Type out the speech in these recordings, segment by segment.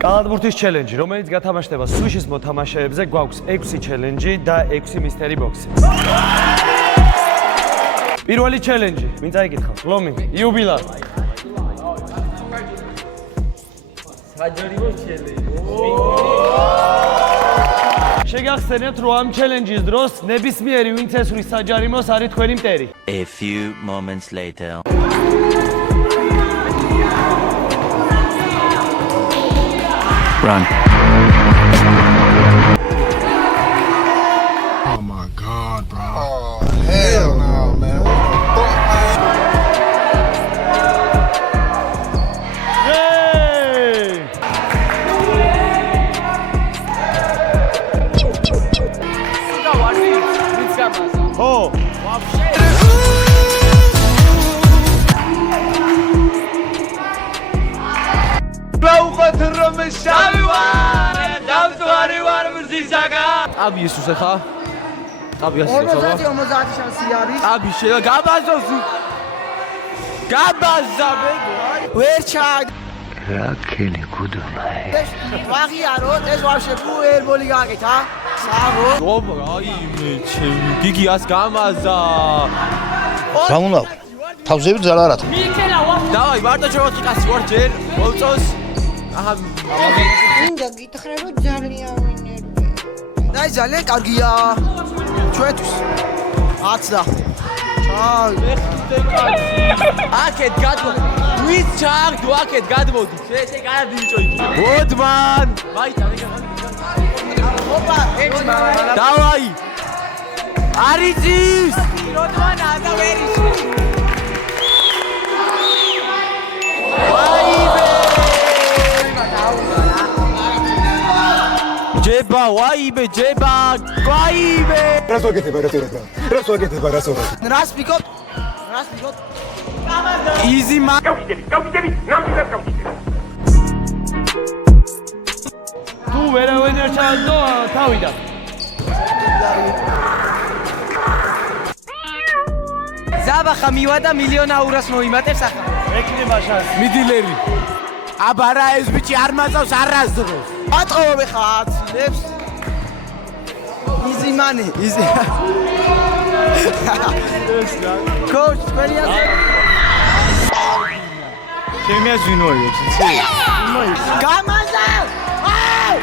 კალათბურთის ჩელენჯი, რომელიც გათამაშდება სვიშის მოთამაშეებზე, გვაქვს 6 ჩელენჯი და 6 მისტერი ბოქსი. პირველი ჩელენჯი, ვინ წაიკითხავს? ლომი, იუბილა. საჯარიმო ჩელენჯი. შეგახსენებთ, რომ ამ ჩელენჯის დროს ნებისმიერი ვინც ესვრის საჯარიმოს არის თქვენი მტერი. A few moments later. Run. Oh my God, bro. Oh, hell no, man. Hey! Oh! აბი ისუს ახლა? აბი ასეა. 50 შანსი არის. აბი შელა გაბაზოს. გაბაზა ბეგო. ვერ ჩაგ. Rakeli kudumai. ვაღიარო, ეს ვარშე თუ ერბოლი გაკეთა? საღო. ობა, აი მე ჩემი გიგიას გამაზა. გამუნა თავზები ძალა რა თქმა დავაი მარტო ჩემოთი კაცი ვარ ჯერ მოვწოს აჰა უნდა გითხრა რომ ძალიან ვინერვე. და ძალიან კარგია. ჩვენთვის. აცდა. ჩაგ. აკეთ გადმოდი ვის ჩაგდო აკეთ გადმოდი ესე კარგი ბიჭო იქ ბოდმან მაიცა ოპა, ეჭმა. დავაი არიძის როდმან და ვერის. ჯება ვაიბე ჯება ვაიბე რას ვაკეთება? რას ვიკოთ? იზი მა თუ ვერავინ არ ჩაადო თავიდან. ზაბახა მივადა მილიონ აურას მოიმატებს ახლა. ეკნება შანსი. მიდილერი აბარა ეს ბიჭი არ მაწავს არასდროს ატყობე ხა აცილებს. იზი მანი, იზი. კოუჩ, თქვენი აზრი? ჩემი აზრი ნოია, ციცი. გამაზა! აუ!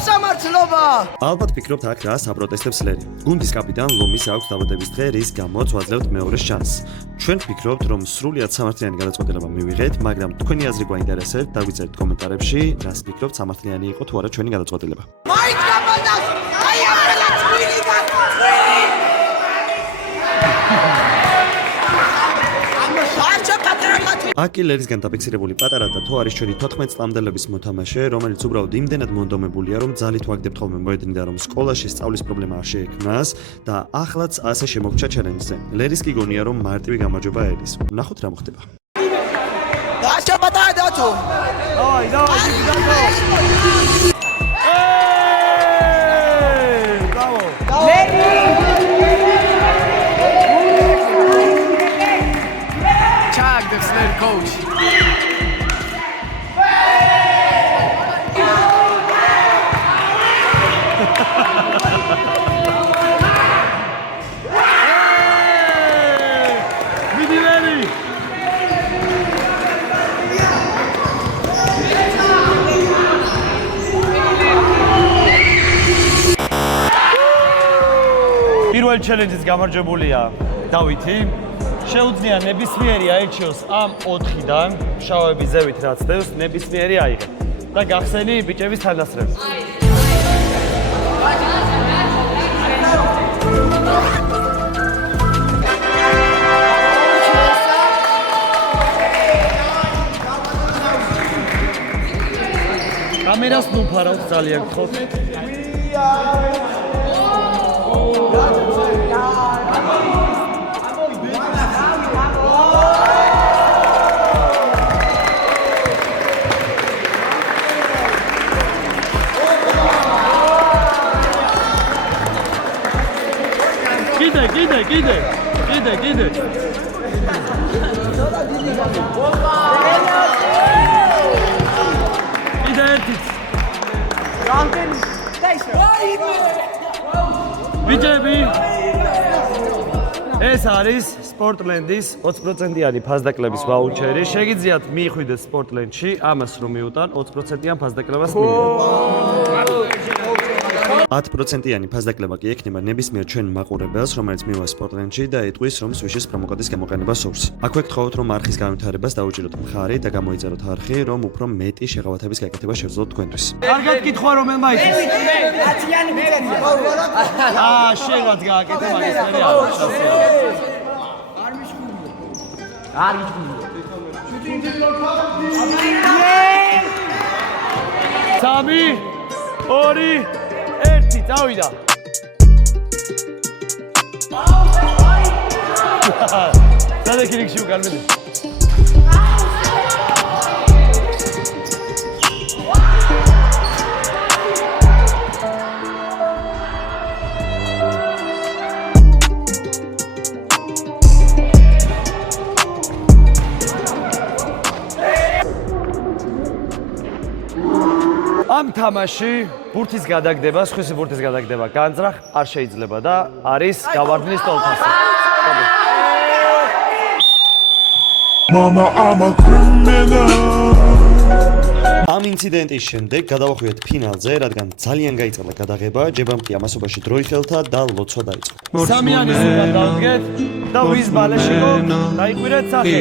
უსამართლობა! ალბათ ფიქრობთ აქ რა საპროტესტებს ლერი. გუნდის კაპიტან ლომის აქვს დაბადების დღე, რის გამოც ვაძლევთ მეორე შანსს. ჩვენ ვფიქრობთ, რომ სრულიად სამართლიანი გადაწყვეტილება მივიღეთ, მაგრამ თქვენი აზრი გვაინტერესებთ, დაგვიწერთ კომენტარებში, რას ფიქრობთ სამართლიანი იყო თუ არა ჩვენი გადაწყვეტილება. მაინც გამოდას! აი აბელა წვილი და აკი ლერისგან დაფიქსირებული პატარა და თუ არის ჩვენი 14 წლამდელების მოთამაშე, რომელიც უბრალოდ იმდენად მონდომებულია, რომ ძალით ვაგდებთ ხოლმე მოედინდა, რომ სკოლაში სწავლის პრობლემა არ შეექმნას და ახლაც ასე შემოგჩა ჩელენჯზე. ლერის კი გონია, რომ მარტივი გამარჯვება ერის. ნახოთ რა მოხდება. დაჭა პატარა დათო. დავაი, გიგიდათო. ბრავო. ჩაგდებს ლერი კოუჩ მიდილერი. პირველი ჩელენჯის გამარჯვებულია დავითი. შეუძლია ნებისმიერი აირჩიოს ამ 4-დან, შავების ზევით რაც დევს, ნებისმიერი აიღე. და გახსენი ბიჭების თანასწრებს. კამერას ნუფარავთ ძალიან გთხოვთ. კიდე მოიგდე. კიდე ერთით. ბიჭები, ეს არის სპორტლენდის 20%-იანი ფასდაკლების ვაუჩერი. შეგიძლიათ მიიხვიდეთ სპორტლენდში, ამას რომ მიუტან 20%-იან ფასდაკლებას მიიღებთ. 10%-იანი ფასდაკლება კი ექნება ნებისმიერ ჩვენ მაყურებელს, რომელიც მივა სპორტლენდში და იტყვის, რომ სვიშის პრომოკოდის გამოყენება სურს. აქვე გთხოვთ, რომ არხის განვითარებას დაუჭიროთ მხარი და გამოიწეროთ არხი, რომ უფრო მეტი შეღავათების გაკეთება შევძლოთ თქვენთვის. კარგად კითხვა რომელმა იცის. შეგად გააკეთე მაგის მერე არ სამი, ორი, ერთი, წავიდა. დადექი რიგში უკარმედი. ამ თამაში ბურთის გადაგდება, სხვისი ბურთის გადაგდება განძრახ არ შეიძლება და არის გავარდნის ტოლფასი. Mama, I'm a criminal. ამ ინციდენტის შემდეგ გადავახვიეთ ფინალზე, რადგან ძალიან გაიწელა გადაღება, ჯებამ კი ამასობაში დრო იხელთა და ლოცვა დაიწყო. სამიანის უკან დავდგეთ და ვის ბალეშიკო დაიყვირეთ სახე.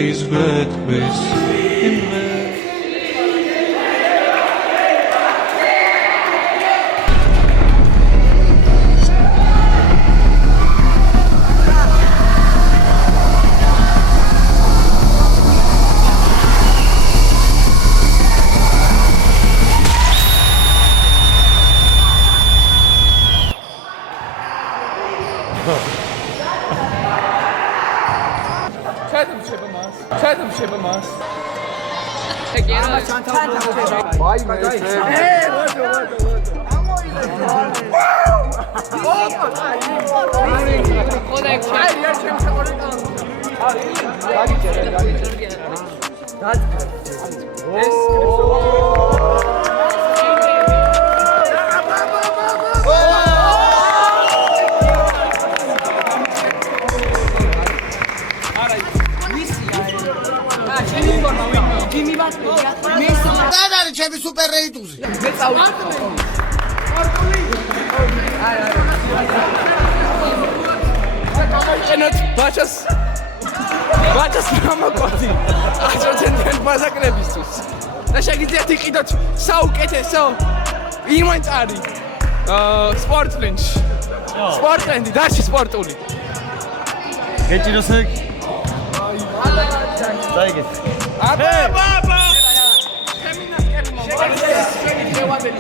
ჩემი სუპერ რეიტუზი. ენოთ ბაჩას მამაკოთი 100% ფასდაკლებისთვის და შეგიძლიათ იყიდოთ საუკეთესო ინვენტარი სპორტლენდში. სპორტლენდი დაში სპორტული. გეჭიროს ეგ? დაიგეთ.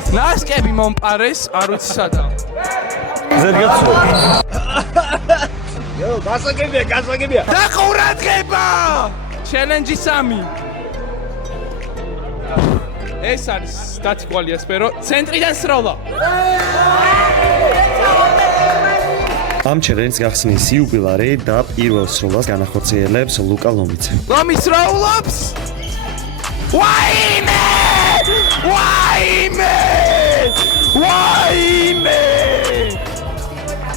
ნასკები მომპარეს, არ ვიცი სადა. ზედგაცო. გასაგებია. და ყურადღება! ჩელენჯი 3. ეს არის დათიკვალია სფერო, ცენტრიდან სროლა. ამ ჩელენჯს გახსნის იუბილარი და პირველ სროლას განახორციელებს ლუკა ლომიცე. ლომის როლობს? ვაიმე!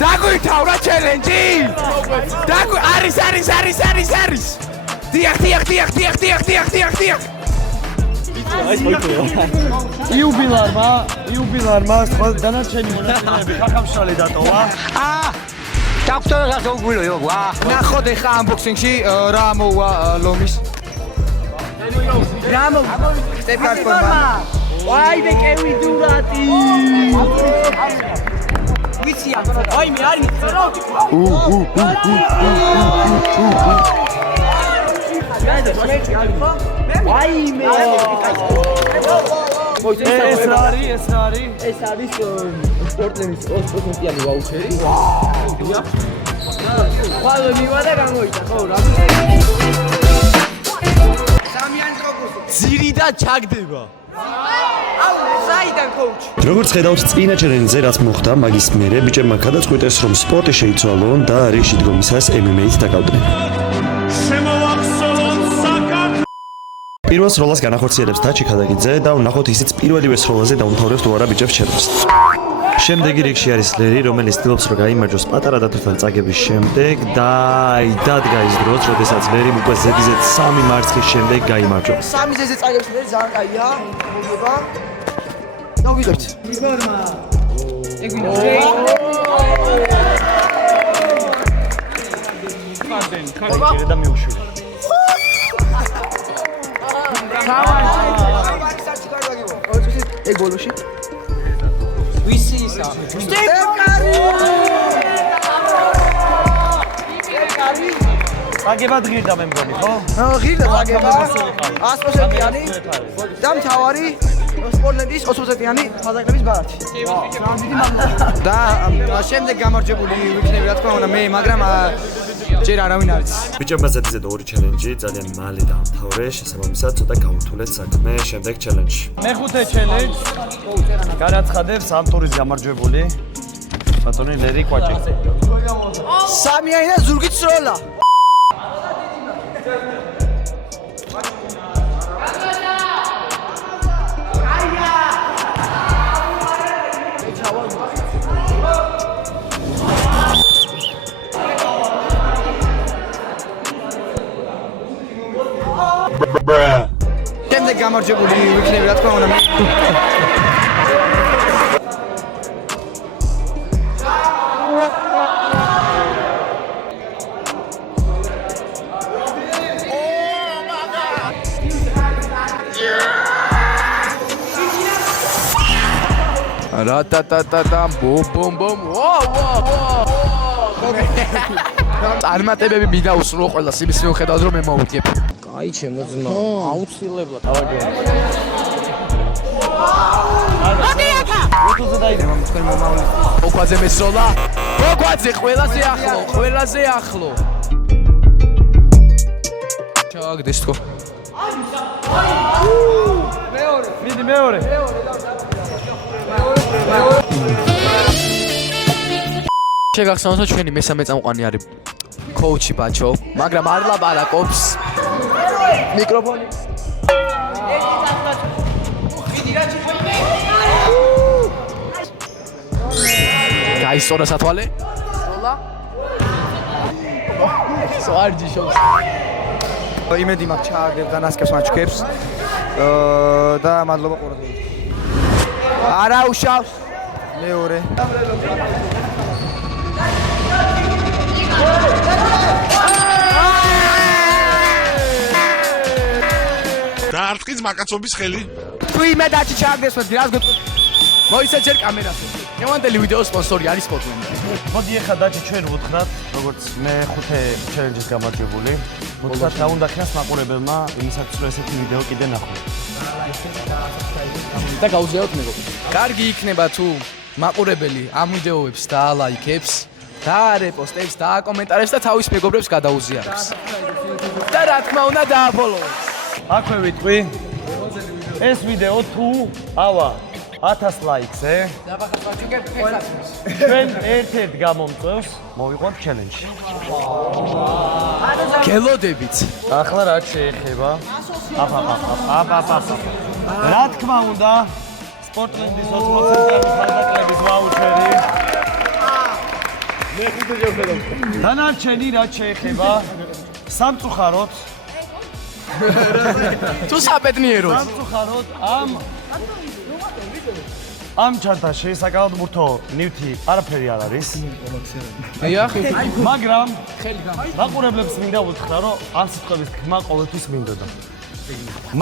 დაგვითავრა ჩელენჯი? არის. დიახ. იუბილარმა სხვა დანარჩენი მონაწილეები ხახამშრალი დატოვა. ნახოთ ეხა unboxing-ში რა მოვა ლომის. ვაიმე კევი დურატი. ვიცია. ვაიმე არის წერო. ვაიმე. ეს არის სპორტლენდის 20%-იანი ვაუჩერი. ხვალ მივა და გამოიჭა, ხო რა. ძირიდან ჩაგდება. აუ საიდან coach როგორც ხედავთ წინა ჩელენჯზე რაც მოხდა მაგის მერე ბიჭებმა გადაწყვიტეს რომ სპორტი შეიცვალონ და რიგში დგომისას MMA-ით დაკავდნენ. პირველ სროლას განახორციელებს დაჩი ქადაგიძე და ვნახოთ ისიც პირველივე სროლაზე დაუმთავრებს თუ არა ბიჭებს ჩერვას. შემდეგი რიგში არის ლერი, რომელიც ცდილობს რომ გაიმარჯვოს პატარა დათვთან წაგების შემდეგ და დადგა ის დროს, როდესაც ლერიმ უკვე ზედიზედ 3 მარცხის შემდეგ გაიმარჯვა. სამი ზეზე წაგებს მე ძალიან კაია მოგება დავიდებთ კაი და მიუშვი. ეგ ბოლოში ვისი ისა? აგება დღირდა მე მგონი, ხო? ღირდა წაგება 100%-იანი და მთავარი სპორტლენდის 20%-იანი ფაზაკების ბარათი. და შემდეგ გამარჯვებული ვიქნები რა თქმა უნდა მე, მაგრამ ჯერ არავინ არ იცის. ბიჭებმა ზედიზედ 2 ჩელენჯი ძალიან მალე დაამთავრეს, შესაბამისად ცოტა გაუთულეთ საქმე შემდეგ ჩელენჯში. მეხუთე ჩელენჯ განაცხადებს ამ ტურის გამარჯვებული ბატონი ლერი კვაჭი. სამიანი და ზურგით სროლა. შემდეგ გამარჯვებული ვიქნები რა თქმა უნდა მე. Ra-ta-ta-ta-ta, bum-bum-bum, wow! წარმატებები მინდა უსრულო ყველას იმის მიუხედავად რომ მე მოვუდგებ. კაი ჩემო ძმა, აუცილებლად ავაგე. უთუზე დაიდემა თქვენ მომავლის. ოკვაძე მესროლა. ოკვაძე ყველაზე ახლო. ჩაგდეს თქო. მიდი მეორე. შეგახსენოთ რომ ჩვენი მესამე წამყვანი არის კოუჩი ბაჩო, მაგრამ არ ლაპარაკობს. მიკროფონი. გაისწორა სათვალე. სროლა. სვარჯი შობს. იმედი მაქვს ჩააგდებ და ნასკებს მაჩქებს. და მადლობა ყურადღებისთვის. არა უშავს. მეორე. დაარტყის მაკაცობის ხელი. თუ იმედაჩი ჩააგდეს მე რას გეტყვი. მოიცე ჯერ კამერაზე. ნევანდელი ვიდეოს სპონსორი არის სპორტლენდი. მოდი ახლა დაჩი ჩვენ ვუთხრათ, როგორც მე-5 ჩელენჯის გამარჯვებული. ვუთხრათ რა უნდა ქნას მაყურებელმა იმისათვის რომ ესეთი ვიდეო კიდე ნახონ. და გაუძლევთ მეგობრებო. კარგი იქნება თუ მაყურებელი ამ ვიდეოებს დაალაიქებს, დაარეპოსტებს, დააკომენტარებს და თავის მეგობრებს გადაუზიარებს. და რა თქმა უნდა დააფოლოვებს. აქვე ვიტყვი. ეს ვიდეო თუ ავა 1000 ლაიქს, ჩვენ ერთ-ერთ გამომწევს მოვიყვანთ ჩელენჯში. გელოდებით. ახლა რაც შეეხება რა თქმა უნდა სპორტლენდის 20%-იანი ფარდაკლების ვაუჩერი. დანარჩენი რაც შეეხება სამწუხაროდ თუ საბედნიეროდ. სამწუხაროდ ამ ჩანთაში საკალოდ მურთო ნივთი არაფერი არ არის. მაგრამ მაყურებლებს მინდა უთხრა რომ ამ სიტყვების თქმა ყოველთვის მინდოდა.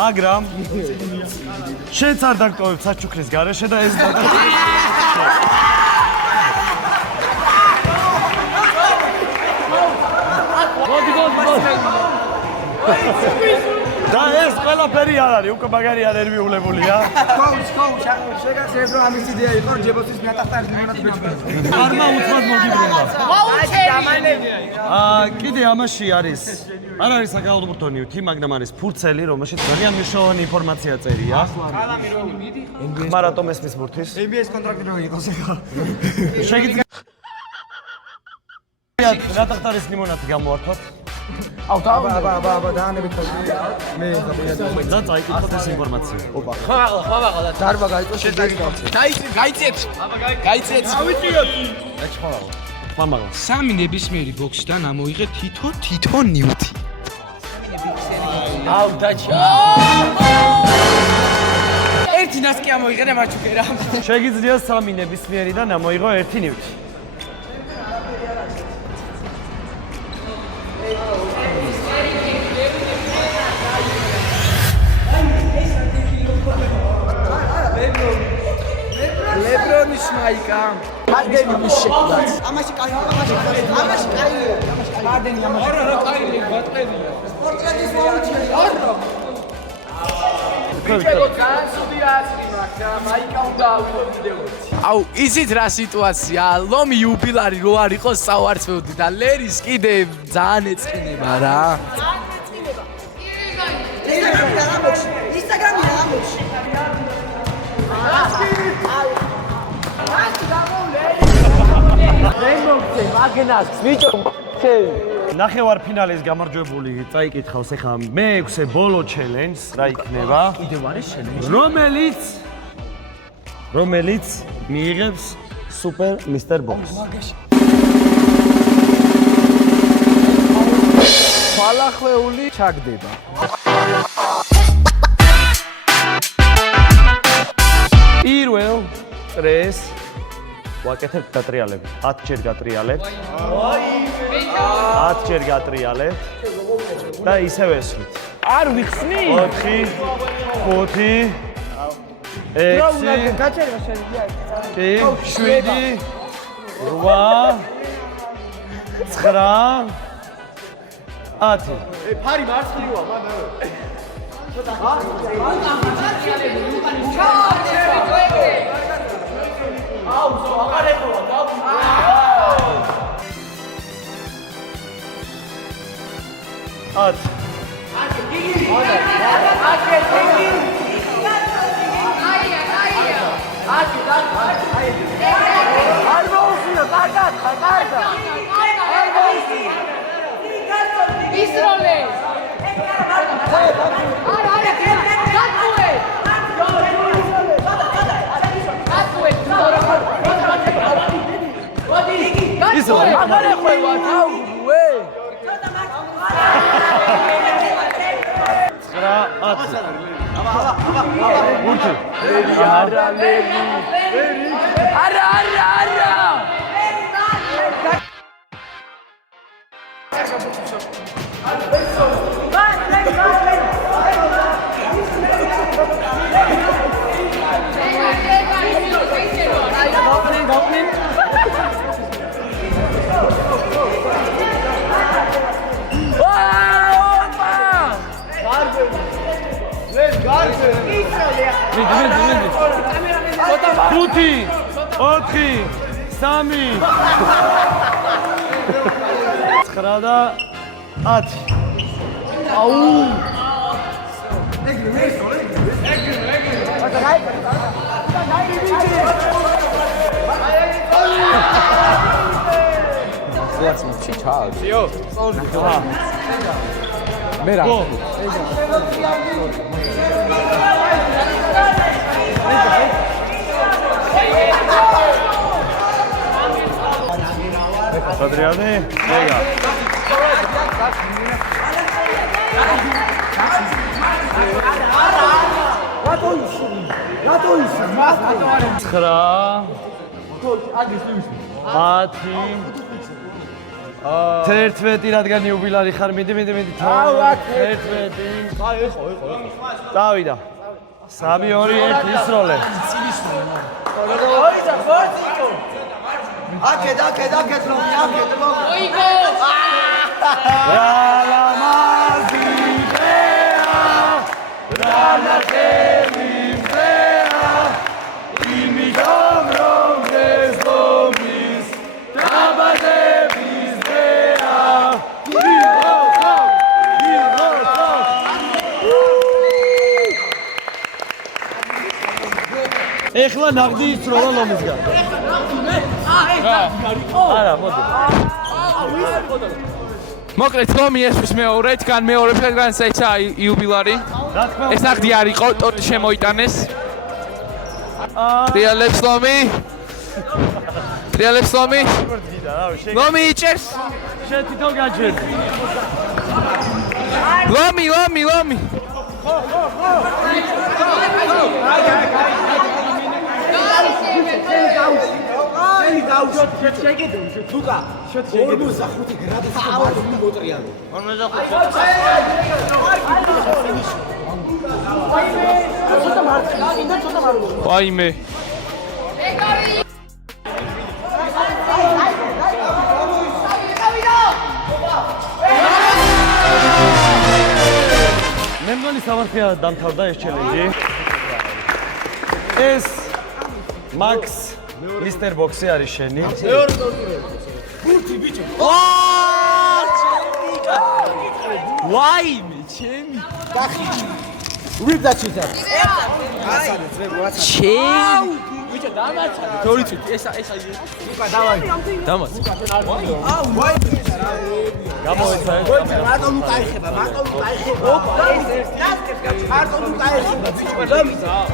მაგრამ შენც არ დაგტოვებ საჩუქრის გარეშე და ეს მოდი და ეს ყველაფერი არ არის, უკვე მაგარია ნერვიულებულია. Coach, შეგახსენებ რომ ამის იდეა იყო ჯებოსის ნატახტარის ლიმონად ბეჭდვა. არმა უცბად მოგიბრება. მოუჩერი. კიდე ამაში არის. არ არის საკალოდ ბურთონივთი, მაგრამ არის ფურცელი, რომელშიც ძალიან მნიშვნელოვანი ინფორმაცია წერია. მარატონ მესმის ბურთის. NBA-ს კონტრაქტი რო იყოს ახლა. შეგიძლია ნატახტარის ლიმონადი გამოვართვათ. აბა დაანებით ხო. მე და წაიკითხოთ ეს ინფორმაცია. ოპა. დარბა გაიწო შედეგი. გაიწიეთ. გაიწიეთ. მამაღლა. სამი ნებისმიერი ბოქსიდან ამოიღე თითო ნივთი. აუ დაჩა. ერთი ნასკი ამოიღე და მაჩუკე რა. შეგიძლია სამი ნებისმიერიდან ამოიღო ერთი ნივთი. ლებრონის მაიკა. კარდენი მის შეკვდაც. ამაში კაია. კარდენი ამაში. არა კაი ბატყედია. პორტრეტის მოუჩერი. აუ იცით რა სიტუაცია ლომი იუბილარი რო არ იყოს საوارწმეოდი და ლერის კიდე ძალიან ეწყინება რა ინსტაგრამი რა ამოჩი ნახევარფინალის გამარჯვებული წაიკითხავს ახლა მე-6 ბოლო ჩელენჯს რა იქნება? კიდევ არის ჩელენჯი რომელიც მიიღებს სუპერ მისტერ ბოქს. ფალახვეული ჩაგდება. პირველ წრეს ვაკეთებ გატრიალები. 10 ჯერ გატრიალებთ. 10 ჯერ გატრიალებთ და ისევ ესვით. არ ვიხსნი? 4 5 6 გაჩერება შეიძლება 7 8 9 10 ფარი მარცხნივია მანავე აუ ზო აღარ ეთოა Adriane, venga. Თერთმეტი რადგან იუბილარი ხარ, მიდი 11. დავიდა. 3 2 1 ისროლე. აკეთ რომ ოიგო რა ლამაზი ხეა ეხლა ნაღდი იწროლა ლომისგან. არა, მოდი. მოკლედ ლომი ესვის მეორე, თან მეორე ფეგრანს ეცა იუბილარი. რა თქმა ეს ნაღდი არ იყო, ტორტი შემოიტანეს. ტრიალებს ლომი. ტრიალებს ლომი. უნდა, რა ვიცი. ლომი იჭერს. შენ თვითონ გაჯერდი. ლომი, ლომი, ლომი. ვაიმე. მე მგონი სამართლია დამთავრდა ეს ჩელენჯი. ეს მაქს მისტერ ბოქსი არის შენი. ვაიმე, ჩემი. ვიბდაჩიცა. ჩემი. ბიჭო, დამაცადე. თორი წუთი, ესა. უკა დავაი. დამაცადე. გამოეცა ეს. მარტო უკა ეხება. ოპა, ეს ნასკებს გაჩუქება. მარტო უკა ეხება, ბიჭო.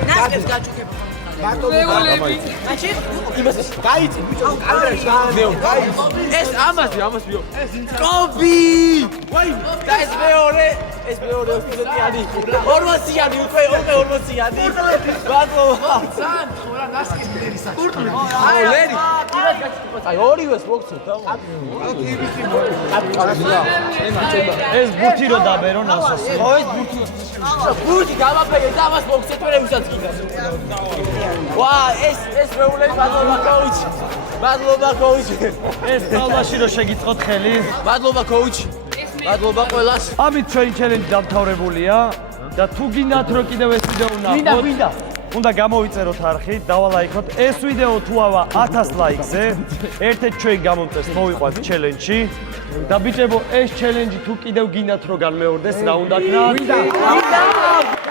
ნასკებს გაჩუქება. მარტო ლეულები. აჩი? იმას გაიწი, ბიჭო, კამერაში გაანეო, გაიწი. ეს ამაზე ვიო. ეს კოპი! ვაიმე, და ეს მეორე 20-იანი. 40-იანი, უკვე 40-იანი. მარტო. ძალიან ხორა ნასკის ლერისა. ლერი. აი ორივეს მოგცეთ, ეს ბურთი რო დაბერო ნასოსი. ხო ეს ბურთი. ბურთი გამაფეგე და ამას მოგცეთ ვერ ვისაც კიდას. ვა, ეს მეულები მადლობა კოუჩი. მადლობა კოუჩი. ეს თალაში რო შეგიწყოთ ხელი. მადლობა კოუჩი. მადლობა ყველას. ამით ჩვენი ჩელენჯი დამთავრებულია და თუ გინდათ რომ კიდევ ეს ვიდეო ვნახოთ. გინდა. უნდა გამოვიწეროთ არხი, დავალაიქოთ. ეს ვიდეო თუ ავა 1000 ლაიქზე, ერთ-ერთ ჩვენ გამომწერს მოვიყვანთ ჩელენჯში. და ბიჭებო, ეს ჩელენჯი თუ კიდევ გინდათ რომ განმეორდეს, რა უნდა ქნათ? გინდა.